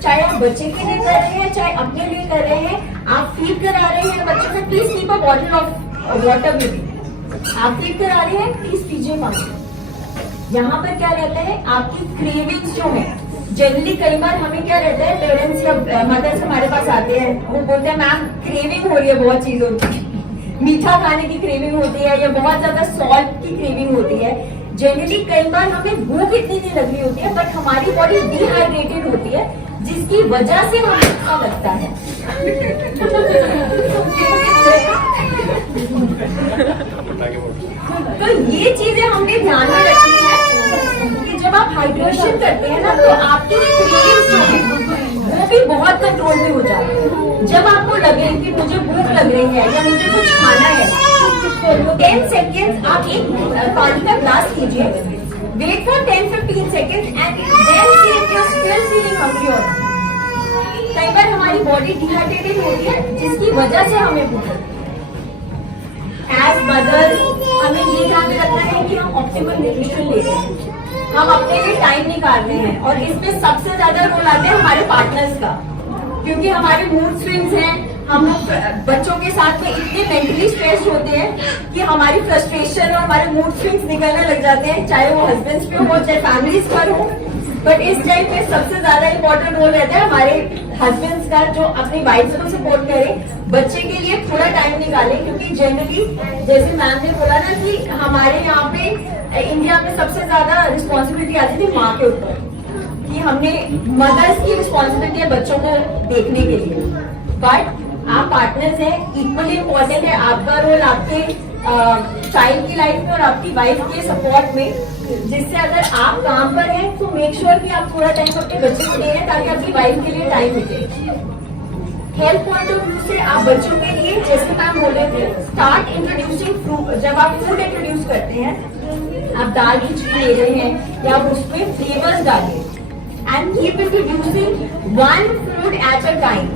चाहे आप बच्चे के लिए कर रहे हैं, चाहे अपने लिए कर रहे हैं, आप फीड करा रहे हैं बच्चों को, please keep a bottle of water with you. आप फीड करा रहे हैं, प्लीज पीजिए पानी। यहाँ पर क्या रहता है, आपकी क्रेविंग्स जो है, जनरली कई बार हमें क्या रहता है, पेरेंट्स या मदर्स हमारे पास आते हैं, वो बोलते हैं मैम क्रेविंग हो रही है, बहुत चीज होती है, मीठा खाने की क्रेविंग होती है या बहुत ज्यादा सॉल्ट की क्रेविंग होती है। जनरली कई बार हमें भूख इतनी नहीं लग रही होती है, बट हमारी बॉडी डिहाइड्रेटेड होती है, जिसकी वजह से हमें अच्छा लगता है। तो ये चीजें हमने ध्यान में रखनी है कि जब आप हाइड्रेशन करते हैं ना, तो आपकी क्रेविंग्स जो है वो भी बहुत कंट्रोल में हो जाती है। जब आपको लगे कि मुझे भूख लग रही है या मुझे कुछ खाना है, तो 10 सेकेंड आप एक पानी का ग्लास कीजिए, wait for 10-15 second and then see if you are still feeling hungry और नॉट। कई बार हमारी बॉडी डिहाइड्रेटेड होती है, जिसकी वजह से हमें भूख लगती है। एज मदर्स हमें ये ध्यान में रखना है कि हम ऑप्टिमल न्यूट्रिशन ले रहे हैं, हम अपने लिए टाइम निकाल रहे हैं, और इसमें सबसे ज्यादा रोल आता है हमारे पार्टनर्स का, क्योंकि हमारे मूड स्विंग्स हैं, हम बच्चों के साथ में इतने मेंटली स्ट्रेस होते हैं कि हमारी फ्रस्ट्रेशन और हमारे मूड स्विंग्स निकलने लग जाते हैं, चाहे वो हस्बैंड्स पे हो चाहे फैमिलीज पर हो। बट इस टाइम पे सबसे ज्यादा इम्पोर्टेंट रोल रहता है हमारे हस्बैंड्स का, जो अपनी वाइफ्स को सपोर्ट करे, बच्चे के लिए थोड़ा टाइम निकाले, क्योंकि जनरली जैसे मैम ने बोला ना कि हमारे यहाँ पे इंडिया में सबसे ज्यादा रिस्पॉन्सिबिलिटी आती थी माँ के ऊपर, कि हमने मदर्स की रिस्पॉन्सिबिलिटी है बच्चों को देखने के लिए। बट आप पार्टनर्स हैं, इक्वली इम्पोर्टेंट है आपका रोल आपके चाइल्ड की लाइफ में और आपकी वाइफ के सपोर्ट में, जिससे अगर आप काम पर हैं तो मेक श्योर कि आप थोड़ा टाइम अपने बच्चे को दे रहे हैं, ताकि आपकी वाइफ के लिए टाइम मिले। हेल्थ पॉइंट ऑफ व्यू से आप बच्चों के लिए, जैसे मैम बोल रहे थे, स्टार्ट इंट्रोड्यूसिंग फ्रूट। जब आप फूड इंट्रोड्यूस करते हैं, आप दाल खिचड़ी ले रहे हैं या उसमें फ्लेवर्स डालिए, and keep introducing one food at a time.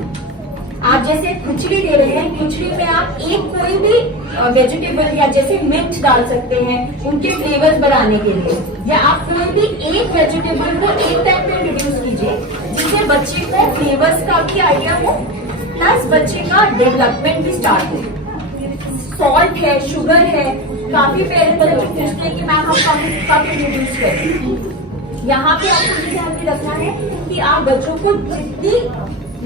आप जैसे खिचड़ी दे रहे हैं, खिचड़ी में आप एक कोई भी वेजिटेबल या जैसे मिर्च डाल सकते हैं उनके फ्लेवर्स बढ़ाने के लिए, या आप कोई भी एक वेजिटेबल को एक टाइम पे इंट्रोड्यूस कीजिए, जिससे बच्चे को फ्लेवर्स का भी आइडिया हो, प्लस बच्चे का डेवलपमेंट भी स्टार्ट हो। सॉल्ट है, शुगर है, काफी पेरेंट्स बच्चे पूछते हैं कि मैम हम कब इंट्रोड्यूस करें। यहाँ पे आपको ये ध्यान में रखना है कि आप बच्चों को जितनी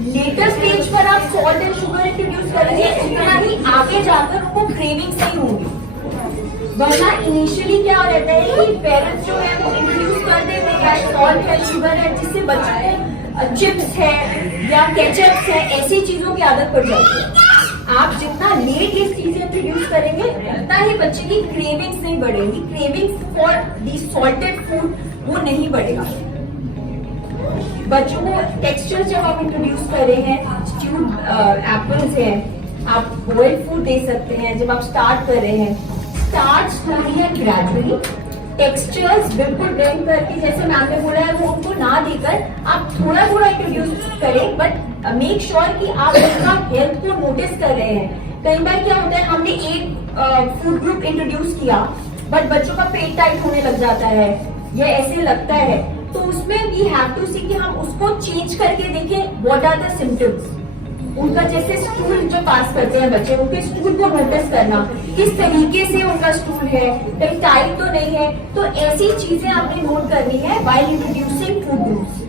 लेटर स्टेज पर आप सॉल्ट एंड शुगर इंट्रोड्यूस करेंगे, उतना ही आगे जाकर उनको क्रेविंग्स नहीं होंगी। वरना इनिशियली क्या रहता है कि पेरेंट्स जो है वो इंट्रोड्यूस कर देते हैं सॉल्ट है, शुगर है, जिससे बच्चों को चिप्स है या केचप्स है, ऐसी चीजों की आदत पड़ जाती है। आप जितना लेट ये चीजें इंट्रोड्यूस करेंगे, उतना ही बच्चे की क्रेविंग्स नहीं बढ़ेगी। Cravings for the salted food वो नहीं बढ़ेगा। बच्चों को टेक्सचर जब आप इंट्रोड्यूस कर रहे हैं, स्ट्यूड एप्पल्स है, आप बॉइल्ड फूड दे सकते हैं। जब आप स्टार्ट कर रहे हैं, start slowly and gradually. Textures बिल्कुल ब्लेंड करके, जैसे मैम ने बोला है, वो उनको ना देकर आप थोड़ा थोड़ा इंट्रोड्यूस करें, बट मेक श्योर कि आप उनका हेल्थ को नोटिस कर रहे हैं। कई बार क्या होता है, हमने एक फूड ग्रुप इंट्रोड्यूस किया, बट बच्चों का पेट टाइट होने लग जाता है या ऐसे लगता है, तो उसमें वी हैव टू सी कि हम उसको चेंज करके देखें व्हाट आर द सिम्टम्स। उनका जैसे स्टूल जो पास करते हैं बच्चे, उनके स्टूल को नोटिस करना, किस तरीके से उनका स्टूल है, कहीं टाइट तो नहीं है, तो ऐसी चीजें आपने नोट करनी है while introducing food groups.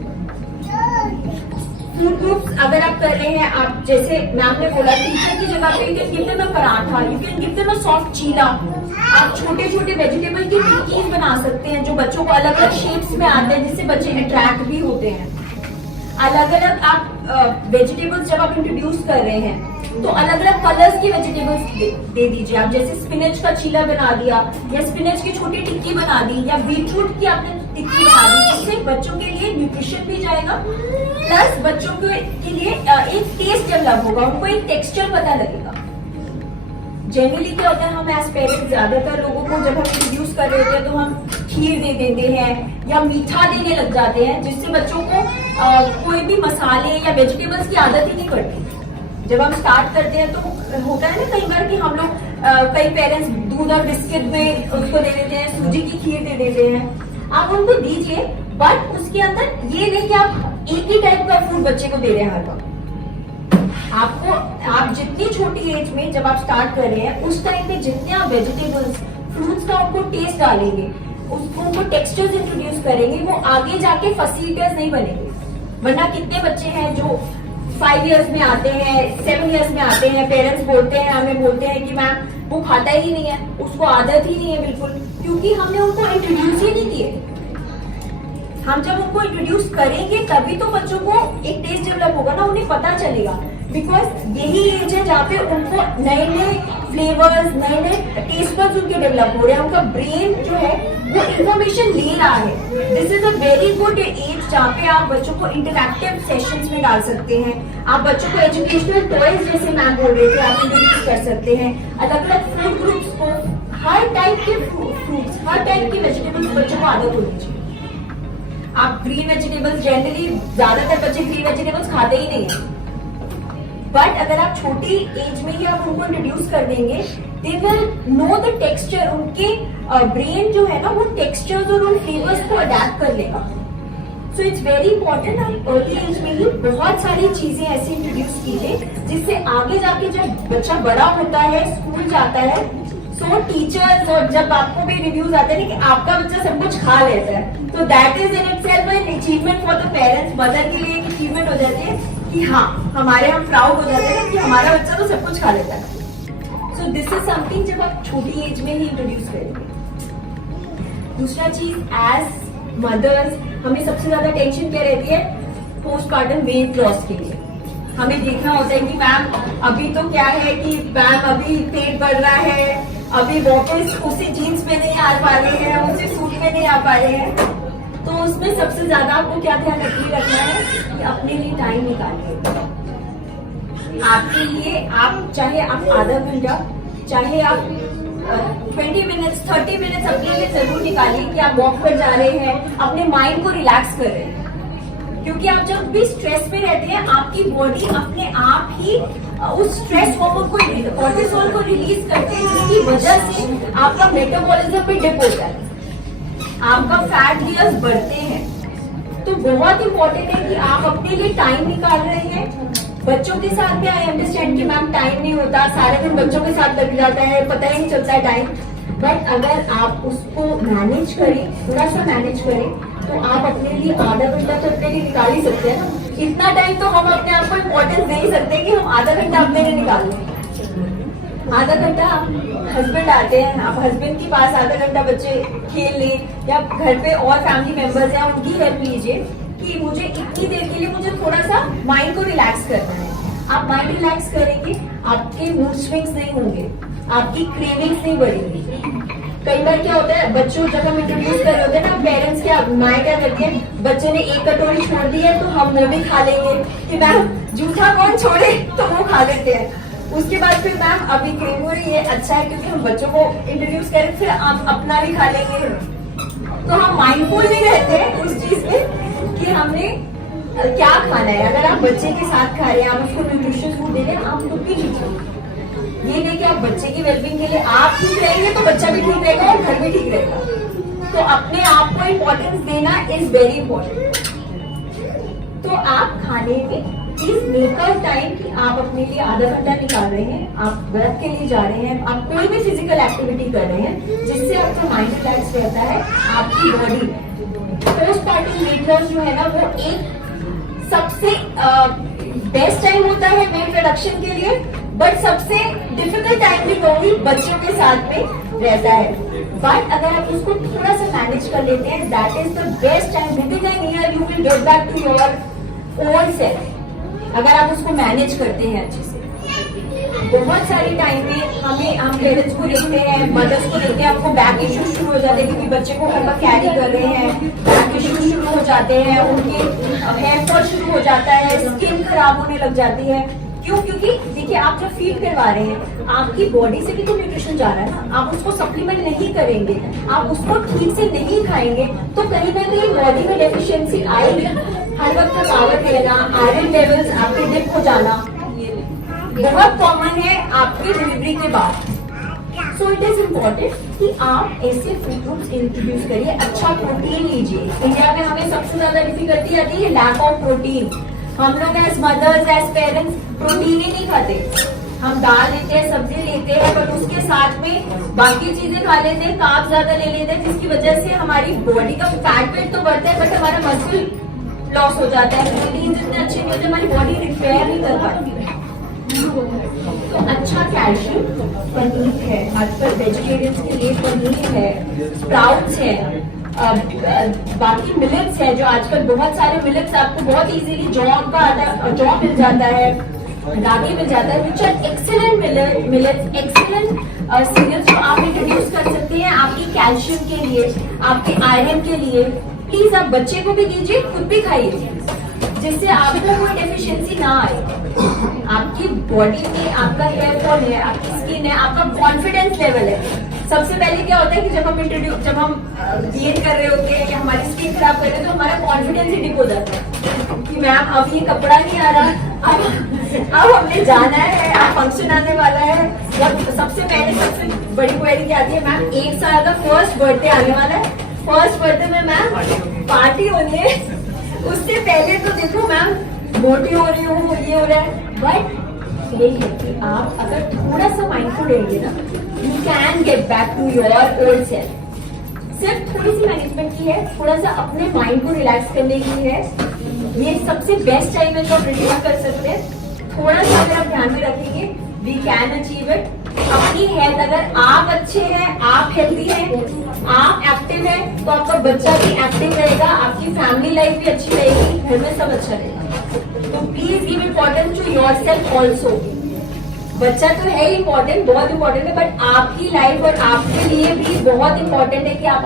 Food groups अगर आप कर रहे हैं, आप जैसे मैम ने बोला, टीचर की जगह पे you can give them a paratha, you can give them a soft cheela. आप छोटे छोटे वेजिटेबल की टिक्कीज बना सकते हैं जो बच्चों को अलग अलग शेप्स में आते हैं, जिससे बच्चे अट्रैक्ट भी होते हैं। अलग अलग आप वेजिटेबल्स जब आप इंट्रोड्यूस कर रहे हैं, तो अलग अलग कलर्स की वेजिटेबल्स दे दीजिए। आप जैसे स्पिनच का चीला बना दिया, या स्पिनच की छोटी टिक्की बना दी, या बीटरूट की आपने टिक्की बना दी, जिससे बच्चों के लिए न्यूट्रिशन भी जाएगा, प्लस बच्चों के लिए एक टेस्ट डेवलप होगा, उनको एक टेक्सचर पता लगेगा। जनरली क्या होता है, हम एज पेरेंट्स ज्यादातर लोगों को जब हम इंट्रोड्यूस कर रहे होते हैं तो हम खीर दे देते हैं या मीठा देने लग जाते हैं, जिससे बच्चों को कोई भी मसाले या वेजिटेबल्स की आदत ही नहीं पड़ती। जब हम स्टार्ट करते हैं तो होता है ना कई बार कि हम लोग कई पेरेंट्स दूध और बिस्किट में उसको दे देते हैं, सूजी की खीर दे देते हैं। आप उनको दीजिए, बट उसके अंदर ये नहीं कि आप एक ही टाइप का फूड बच्चे को दे रहे हैं हर वक्त। आप जितनी छोटी एज में जब आप स्टार्ट कर रहे हैं, उस टाइम पे जितने आप वेजिटेबल्स फ्रूट्स का उनको टेस्ट डालेंगे, उनको टेक्सचर्स इंट्रोड्यूस करेंगे, वो आगे जाके फसी ईटर्स नहीं बनेंगे। वरना कितने बच्चे हैं जो 5 इयर्स में आते हैं, 7 इयर्स में आते हैं, पेरेंट्स बोलते हैं, हमें बोलते हैं कि मैम वो खाता ही नहीं है, उसको आदत ही नहीं है बिल्कुल, क्योंकि हमने उनको इंट्रोड्यूस ही नहीं किए। हम जब उनको इंट्रोड्यूस करेंगे तभी तो बच्चों को एक टेस्ट डेवलप होगा ना, उन्हें पता चलेगा। बिकॉज यही एज है जहाँ पे उनको नए नए फ्लेवर्स, नए नए टेस्ट बड्स उनके डेवलप हो रहे हैं, उनका ब्रेन जो है वो इंफॉर्मेशन ले रहा है। This is a very good age जहाँ पे आप बच्चों को इंटरैक्टिव सेशंस में डाल सकते हैं। आप बच्चों को एजुकेशनल टॉयज जैसे मैम बोल रहे थे आप इंट्रोड्यूस कर सकते हैं। अलग अलग फूड ग्रुप्स को, हर टाइप के फ्रूट्स, हर टाइप की वेजिटेबल्स बच्चों को आदत होनी चाहिए। आप ग्रीन वेजिटेबल्स, जनरली ज्यादातर बच्चे ग्रीन वेजिटेबल्स खाते ही नहीं है, बट अगर आप छोटी एज में ही आप उनको इंट्रोड्यूस कर देंगे, they will know the texture. उनके ब्रेन जो है ना वो टेक्सचर्स और उन फ्लेवर्स को अडेप्ट कर लेगा। सो इट्स वेरी इंपॉर्टेंट आप अर्ली एज में ही बहुत सारी चीजें ऐसी इंट्रोड्यूस कीजिए, जिससे आगे जाके जब बच्चा बड़ा होता है, स्कूल जाता है, सो टीचर्स और जब आपको भी रिव्यूज आते हैं कि आपका बच्चा सब कुछ खा लेता है, तो that is in itself an achievement for the parents. Mother के लिए एक अचीवमेंट हो जाती है कि हाँ, हमारे हम प्राउड हो जाते हैं कि हमारा बच्चा तो सब कुछ खा लेता है। सो दिस इज समथिंग जब आप छोटी एज में ही इंट्रोड्यूस करेंगे। दूसरा चीज, एज मदर्स हमें सबसे ज्यादा टेंशन क्या रहती है, पोस्टपार्टम वेट लॉस के लिए। हमें देखना होता है कि मैम अभी तो क्या है कि मैम अभी पेट बढ़ रहा है, अभी वापस उसी जीन्स में नहीं आ पा रहे हैं, उसी सूट में नहीं आ पा रहे हैं। तो उसमें सबसे ज्यादा आपको क्या ध्यान रखना है कि अपने लिए टाइम निकालिए। आपके लिए आप चाहे आप आधा घंटा, चाहे आप 20 मिनट्स, 30 मिनट्स अपने लिए जरूर निकालिए कि आप वॉक पर जा रहे हैं, अपने माइंड को रिलैक्स कर रहे हैं। क्योंकि आप जब भी स्ट्रेस में रहते हैं, आपकी बॉडी अपने आप ही उस स्ट्रेस हार्मोन को, कॉर्टिसोल को रिलीज करती है, जिसकी वजह से आपका मेटाबॉलिज्म भी डिप होता है, आपका फैट लेयर्स बढ़ते हैं। तो बहुत इंपॉर्टेंट है कि आप अपने लिए टाइम निकाल रहे हैं। बच्चों के साथ में आई अंडरस्टैंड कि मैम टाइम नहीं होता, सारे दिन बच्चों के साथ लग जाता है, पता ही नहीं चलता है टाइम। बट अगर आप उसको मैनेज करें, थोड़ा सा मैनेज करें, तो आप अपने लिए आधा घंटा तो अपने लिए निकाल ही सकते हैं ना। इतना टाइम तो हम अपने आप को इम्पोर्टेंस दे ही सकते हैं कि हम आधा घंटा अपने लिए निकाल लें। आधा घंटा हस्बैंड आते हैं, आप हस्बैंड के पास आधा घंटा बच्चे खेल लें, या घर पे और फैमिली मेंबर्स हैं उनकी हेल्प लीजिए कि मुझे इतनी देर के लिए मुझे थोड़ा सा माइंड को रिलैक्स करना है। आप माइंड रिलैक्स करेंगे, आपके मूड स्विंग्स नहीं होंगे, आपकी क्रेविंग्स नहीं बढ़ेंगी। कई बार क्या होता है, बच्चों जब हम इंट्रोड्यूस कर रहे होते हैं ना, पेरेंट्स क्या, माएँ क्या करती है, बच्चे ने एक कटोरी छोड़ दी है तो हम वो भी खा लेंगे कि मैम जूठा कौन छोड़े, तो वो खा लेते हैं। उसके बाद फिर मैम अभी क्रेव हो रही है, अच्छा है क्योंकि हम बच्चों को इंट्रोड्यूस करें, फिर आप अपना भी खा लेंगे। तो हम माइंडफुल भी रहते हैं उस चीज में कि हमने क्या खाना है। अगर आप बच्चे के साथ खा रहे हैं, आप उसको न्यूट्रिशियस फूड दे रहे हैं, आप खुद भी लीजिए। ये नहीं कि आप बच्चे की वेलबींग के लिए आप ठीक रहेंगे तो बच्चा भी ठीक रहेगा और घर भी ठीक रहेगा। तो अपने आप को इम्पोर्टेंस देना इज वेरी इंपॉर्टेंट। तो आप खाने में प्लीज मेक अ टाइम कि आप अपने लिए आधा घंटा निकाल रहे हैं, आप वॉक के लिए जा रहे हैं, आप कोई भी फिजिकल एक्टिविटी कर रहे हैं, जिससे आपका माइंड रिलैक्स रहता है, आपकी बॉडी। पोस्टपार्टम वेट लॉस जो है ना, वो एक सबसे बेस्ट टाइम होता है वेट रिडक्शन के लिए, बट सबसे डिफिकल्ट टाइम भी कहूंगी बच्चों के साथ में रहता है। बट अगर आप उसको थोड़ा सा मैनेज कर लेते हैं, that is the best time. Within a year you will get back to your old self, अगर आप उसको मैनेज करते हैं अच्छे से। बहुत सारी टाइम में हम पेरेंट्स को देखते हैं, मदर्स को देखते हैं, आपको बैक इश्यूज शुरू हो जाता है क्योंकि बच्चे को हर बार कैरी कर रहे हैं, बैक इश्यू शुरू हो जाते हैं, उनके हेयर फॉल शुरू हो जाता है, स्किन खराब होने लग जाती है। क्यों? क्योंकि देखिए आप जब फीड करवा रहे हैं आपकी बॉडी से भी तो न्यूट्रिशन जा रहा है ना, आप उसको सप्लीमेंट नहीं करेंगे, आप उसको ठीक से नहीं खाएंगे तो कहीं ना कहीं बॉडी में डेफिशिएंसी आएगी। हर वक्त थकावट रहना, आयरन लेवल्स आपके डिप हो जाना बहुत कॉमन है आपकी डिलीवरी के बाद। सो इट इज इम्पोर्टेंट कि आप ऐसे फूड ग्रुप्स इंट्रोड्यूस करिए, अच्छा प्रोटीन लीजिए। इंडिया में हमें सबसे ज्यादा डिफिकल्टी आती है लैक ऑफ प्रोटीन। हम लोग as mothers as parents protein ही नहीं खाते, हम दाल लेते हैं, सब्जी लेते हैं, बट उसके साथ में बाकी चीजें खा लेते हैं, कार्ब ज्यादा ले लेते हैं, जिसकी वजह से हमारी बॉडी का फैट वेट तो बढ़ता है बट हमारा मसल लॉस हो जाता है। प्रोटीन जितने अच्छे नहीं होते हमारी बॉडी रिपेयर नहीं कर पाती है। तो अच्छा कैल्शियम पनीर है, आजकल वेजिटेरियंस के लिए पनीर है, स्प्राउट्स है, बाकी मिलेट्स है जो आजकल बहुत सारे मिलेट्स आपको बहुत इजीली जौ का आटा जौ मिल जाता है, रागी मिल जाता है, which are excellent millets, excellent cereals जो आप इंट्रोड्यूस कर सकते हैं आपकी कैल्शियम के लिए, आपके आयरन के लिए। प्लीज आप बच्चे को भी दीजिए, खुद भी खाइए, जिससे आपको कोई डेफिशिएंसी ना आए। आपकी बॉडी में आपका हेयर फॉल है, आपकी स्किन है, आपका कॉन्फिडेंस लेवल है। सबसे पहले क्या होता है कि जब हम गेन कर रहे होते हैं या हमारी स्किन खराब कर रहे हैं तो हमारा कॉन्फिडेंस ही डिप हो जाता है कि मैम अब ये कपड़ा नहीं आ रहा, अब हमने जाना है, अब फंक्शन आने वाला है। सबसे बड़ी क्वेरी क्या आती है, मैम 1 साल का फर्स्ट बर्थडे आने वाला है, फर्स्ट बर्थडे में मैम पार्टी होनी है, उससे पहले तो देखो मैम मोटी हो रही हूँ, ये हो रहा है। बट यही है कि आप अगर थोड़ा सा माइंडफुल रहेंगे ना, you can get back to your old self. सिर्फ थोड़ी सी मैनेजमेंट की है, थोड़ा सा अपने माइंड को रिलैक्स करने की है, ये सबसे बेस्ट टाइम है जो आप रिलीव कर सकते हैं। थोड़ा सा अगर आप ध्यान में रखेंगे वी कैन अचीव इट। अपनी हेल्थ, अगर आप अच्छे हैं, आप हेल्दी हैं, आप एक्टिव हैं, तो आपका बच्चा भी एक्टिव रहेगा, आपकी फैमिली लाइफ भी अच्छी रहेगी, घर में सब अच्छा रहेगा। तो please give importance to yourself also. बच्चा तो है इम्पोर्टेंट, बहुत इम्पोर्टेंट है, बट आपकी लाइफ और आपके लिए भी बहुत इम्पोर्टेंट है कि आप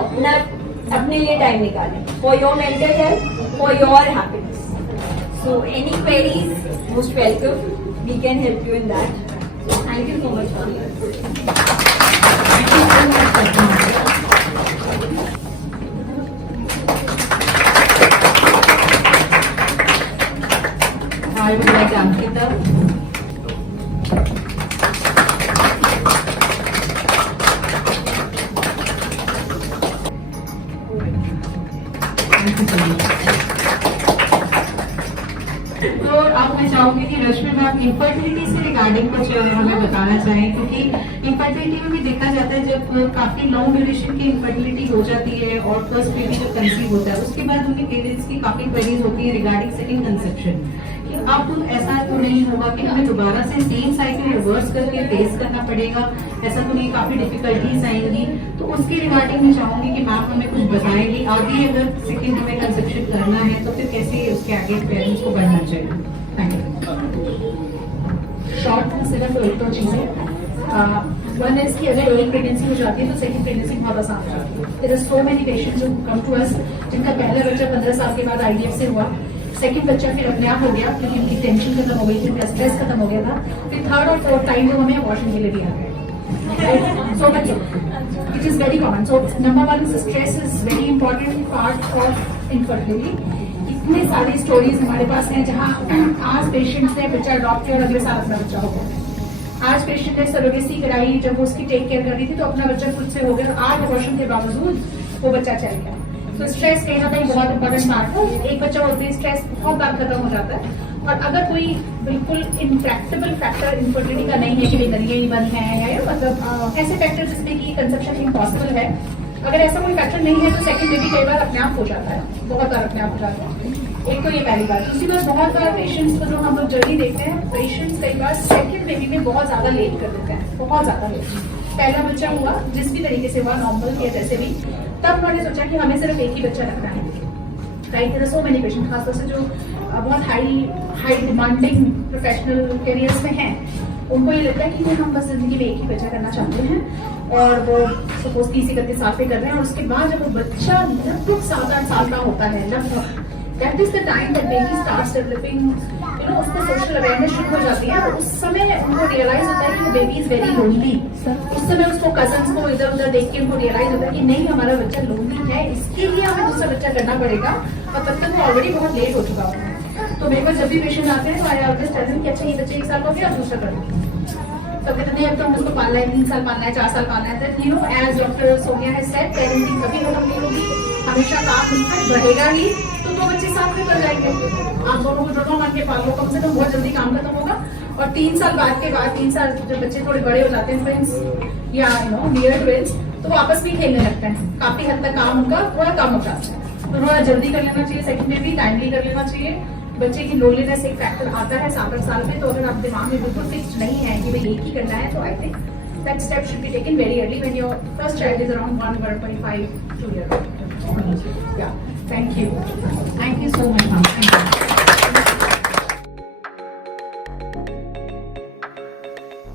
अपने लिए टाइम निकालें for your mental health, for your happiness. So any queries most welcome, we can help you in that. Thank you so much. I would like Ankita. तो अब मैं चाहूंगी कि रश्मि मैम इनफर्टिलिटी से रिगार्डिंग कुछ हमें बताना चाहें, क्योंकि इनफर्टिलिटी में भी देखा जाता है जब काफी लॉन्ग ड्यूरेशन की इनफर्टिलिटी हो जाती है और फर्स्ट बेबी जब कंसीव होता है उसके बाद उनके पेरेंट्स की काफी क्वेरीज होती है रिगार्डिंग सेकंड कंसेप्शन, कि अब ऐसा तो नहीं होगा कि हमें दोबारा से सेम साइकिल रिवर्स करके फेस करना पड़ेगा, ऐसा तो नहीं, काफी डिफिकल्टीज आएंगी। तो उसके रिगार्डिंग मैं चाहूंगी कि मैम हमें कुछ बताएंगी आगे अगर सेकंड हमें कंसेप्शन करना है तो फिर कैसे उसके आगे पेरेंट्स को बढ़ना चाहिए। Thank you. शॉर्ट में सिर्फ एक दो चीजें, वन इज कि अगर एक प्रेगनेंसी हो जाती है तो सेकंड प्रेगनेंसी बहुत आसान हो जाती है। There are so many patients जो कम टू अस जिनका पहला बच्चा 15 साल के बाद IVF से हुआ, सेकंड बच्चा फिर अपने आप हो गया क्योंकि उनकी टेंशन खत्म हो गई थी, उनका स्ट्रेस खत्म हो गया था, फिर थर्ड और फोर्थ टाइम वो हमें अबॉर्शन के लिए भी आ गए। So much it is very common. So number one, stress is very important part of infertility. इतने सारी स्टोरीज हमारे पास हैं जहाँ आज पेशेंट्स ने बच्चा अडॉप्ट किया और अगले साल अपना बच्चा हो गया। आज पेशेंट ने सरोगेसी कराई, जब वो उसकी टेक केयर कर रही थी तो अपना बच्चा खुद से हो गया, और आज अबॉर्शन के बावजूद वो बच्चा चल गया। तो स्ट्रेस कहीं ना कहीं बहुत इंपॉर्टेंट पार्ट है। एक बच्चा होते ही स्ट्रेस बहुत बार खत्म हो जाता है। और अगर कोई बिल्कुल इनट्रैक्टेबल फैक्टर इनफर्टिलिटी का नहीं है कि नरिये ही बंद है या मतलब ऐसे फैक्टर जिसमें कि कंसेप्शन इम्पॉसिबल है, अगर ऐसा कोई फैक्टर नहीं है तो सेकंड बेबी कई बार अपने आप हो जाता है, बहुत बार अपने आप हो जाता है। एक तो ये पहली बात। दूसरी बात, बहुत बार पेशेंट्स को जो हम लोग जर्नी देखते हैं, पेशेंट्स कई बार सेकंड बेबी में बहुत ज्यादा लेट कर देते हैं, बहुत ज्यादा लेट। पहला बच्चा हुआ जिस भी तरीके से हुआ, नॉर्मल या जैसे भी, तब उन्होंने सोचा कि हमें सिर्फ एक ही बच्चा रखना है। Right, there are so many patient, खासतौर से जो बहुत हाई डिमांडिंग प्रोफेशनल करियर्स में हैं, उनको ये लगता है कि हम बस जिंदगी में एक ही बच्चा करना चाहते हैं, और वो सपोज 30-31 साल पे कर रहे हैं, और उसके बाद जब वो बच्चा लगभग 7-8 साल का होता है, लगभग that is the time that baby starts developing, उसको सोशल अवेयरनेस शुरू हो जाती है, और उस समय उनको रियलाइज होता है कि बेबी इज वेरी लोनली। उस समय उसको कजन्स को इधर उधर देख के उनको रियलाइज होता है कि नहीं, हमारा बच्चा लोनली है, इसके लिए हमें दूसरा बच्चा करना पड़ेगा, और तब तक वो ऑलरेडी बहुत लेट हो चुका होता है। तो मेरे पास जब भी पेशेंट आते हैं तो आई ऑलवेज टेल देम कि अच्छा ये बच्चे 1 साल का हो गया, दूसरा कर दो। तो कहते नहीं, अब तो हम उसको पालना है, 3 साल पालना है, 4 साल पालना है। You know, as doctor Sonia has said, parenting कभी खत्म नहीं होगी, हमेशा काम इनफैक्ट बढ़ेगा ही। तो 2 बच्चे साथ में कर जाएंगे, आप दोनों को दोनों मान के पाल लो, कम से कम बहुत जल्दी काम खत्म होगा। और 3 साल बाद के बाद, 3 साल जब बच्चे थोड़े बड़े हो जाते हैं, ट्विंस या नियर ट्विंस, तो वो आपस में खेलने लगते हैं, काफी हद तक काम उनका थोड़ा कम हो जाता है। तो थोड़ा जल्दी कर लेना चाहिए, सेकंड में भी टाइमली कर लेना चाहिए। बच्चे की लोनलीनेस एक फैक्टर आता है 7-8 साल में, तो अगर आप दिमाग में बिल्कुल फिक्स्ड नहीं है कि भाई एक ही करना है, तो I think that step should be taken very early when your first child is around 1.25 2 years old. Yeah, thank you. Thank you so much, ma'am. Thank you.